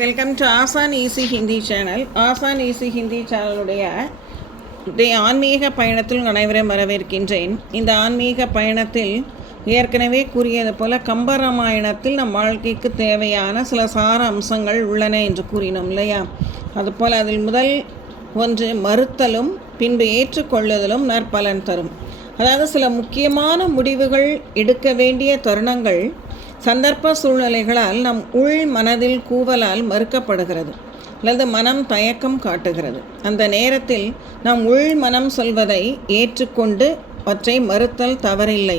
Welcome to ஆசான் easy Hindi channel. ஆசான் easy Hindi சேனலுடைய ஆன்மீக பயணத்தில் அனைவரையும் வரவேற்கின்றேன். இந்த ஆன்மீக பயணத்தில் ஏற்கனவே கூறியது போல கம்பராமாயணத்தில் நம் வாழ்க்கைக்கு தேவையான சில சார அம்சங்கள் உள்ளன என்று கூறினோம் இல்லையா? அதுபோல் அதில் முதல் ஒன்று மறுத்தலும் பின்பு ஏற்றுக்கொள்ளுதலும் நற்பலன் தரும். அதாவது சில முக்கியமான முடிவுகள் எடுக்க வேண்டிய தருணங்கள் சந்தர்ப்ப சூழ்நிலைகளால் நம் உள் மனதில் கூவலால் மறுக்கப்படுகிறது அல்லது மனம் தயக்கம் காட்டுகிறது. அந்த நேரத்தில் நம் உள் மனம் சொல்வதை ஏற்றுக்கொண்டு அவற்றை மறுத்தல் தவறில்லை.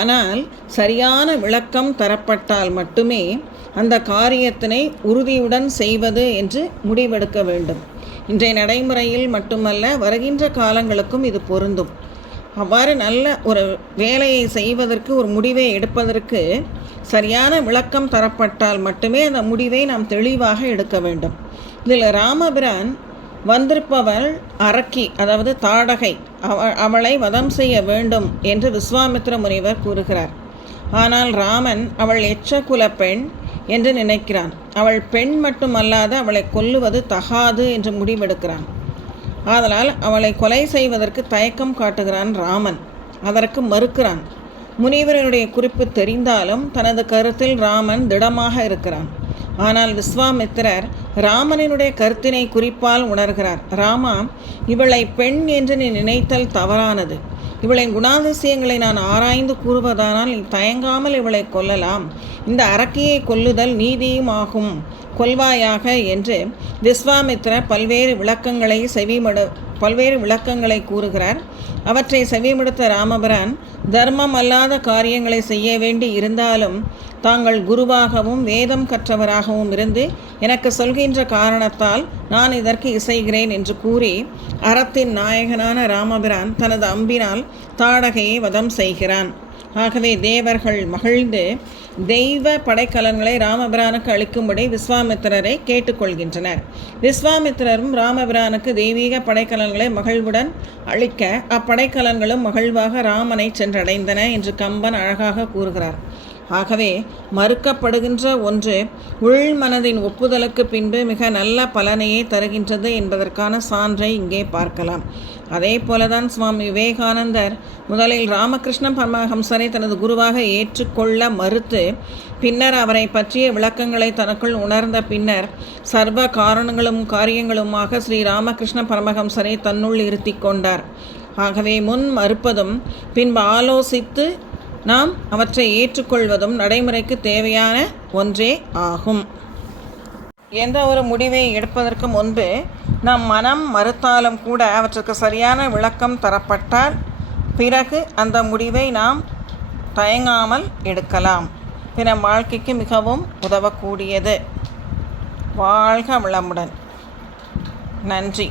ஆனால் சரியான விளக்கம் தரப்பட்டால் மட்டுமே அந்த காரியத்தினை உறுதியுடன் செய்வது என்று முடிவெடுக்க வேண்டும். இன்றைய நடைமுறையில் மட்டுமல்ல, வருகின்ற காலங்களுக்கும் இது பொருந்தும். அவ்வாறு நல்ல ஒரு வேலையை செய்வதற்கு, ஒரு முடிவை எடுப்பதற்கு சரியான விளக்கம் தரப்பட்டால் மட்டுமே அந்த முடிவை நாம் தெளிவாக எடுக்க வேண்டும். இதில் ராமபிரான் வந்திருப்பவள் அரக்கி, அதாவது தாடகை, அவளை வதம் செய்ய வேண்டும் என்று விஸ்வாமித்ர முனிவர் கூறுகிறார். ஆனால் ராமன் அவள் எச்சகுல பெண் என்று நினைக்கிறான். அவள் பெண் மட்டுமல்லாது அவளை கொல்லுவது தகாது என்று முடிவெடுக்கிறான். ஆதலால் அவளை கொலை செய்வதற்கு தயக்கம் காட்டுகிறான் ராமன். அதற்கு மறுக்கிறான். முனிவரனுடைய குறிப்பு தெரிந்தாலும் தனது கருத்தில் ராமன் திடமாக இருக்கிறான். ஆனால் விஸ்வாமித்திரர் ராமனினுடைய கருத்தினை குறிப்பால் உணர்கிறார். ராமா, இவளை பெண் என்று நீ நினைத்தல் தவறானது. இவளின் குணாதிசயங்களை நான் ஆராய்ந்து கூறுவதானால் நீ தயங்காமல் இவளை கொல்லலாம். இந்த அரக்கியை கொல்லுதல் நீதியும் ஆகும், கொல்வாயாக என்று விஸ்வாமித்திரர் பல்வேறு விளக்கங்களை கூறுகிறார். அவற்றை செவிமடுத்த ராமபிரான் தர்மம் அல்லாத காரியங்களை செய்ய வேண்டி இருந்தாலும் தாங்கள் குருவாகவும் வேதம் கற்றவராகவும் இருந்து எனக்கு சொல்கின்ற காரணத்தால் நான் இதற்கு இசைகிறேன் என்று கூறி அறத்தின் நாயகனான ராமபிரான் தனது அம்பினால் தாடகையை வதம் செய்கிறான். ஆகவே தேவர்கள் மகிழ்ந்து தெய்வ படைக்கலன்களை ராமபிரானுக்கு அளிக்கும்படி விஸ்வாமித்திரரை கேட்டுக்கொள்கின்றனர். விஸ்வாமித்திரரும் ராமபிரானுக்கு தெய்வீக படைக்கலன்களை மகிழ்வுடன் அளிக்க அப்படைக்கலன்களும் மகிழ்வாக ராமனை சென்றடைந்தன என்று கம்பன் அழகாக கூறுகிறார். ஆகவே மறுக்கப்படுகின்ற ஒன்று உள் மனதின் ஒப்புதலுக்கு பின்பு மிக நல்ல பலனையே தருகின்றது என்பதற்கான சான்றை இங்கே பார்க்கலாம். அதே போலதான் சுவாமி விவேகானந்தர் முதலில் ராமகிருஷ்ண பரமஹம்சரை தனது குருவாக ஏற்றுக்கொள்ள மறுத்து பின்னர் அவரை பற்றிய விளக்கங்களை தனக்குள் உணர்ந்த பின்னர் சர்வ காரணங்களும் காரியங்களுமாக ஸ்ரீ ராமகிருஷ்ண பரமஹம்சரை தன்னுள் இருத்தி கொண்டார். ஆகவே முன் மறுப்பதும் பின்பு ஆலோசித்து நாம் அவற்றை ஏற்றுக்கொள்வதும் நடைமுறைக்கு தேவையான ஒன்றே ஆகும். எந்த ஒரு முடிவை எடுப்பதற்கு முன்பு நம் மனம் மறுத்தாலும் கூட அவற்றுக்கு சரியான விளக்கம் தரப்பட்டால் பிறகு அந்த முடிவை நாம் தயங்காமல் எடுக்கலாம். பிற வாழ்க்கைக்கு மிகவும் உதவக்கூடியது. வாழ்க வளமுடன். நன்றி.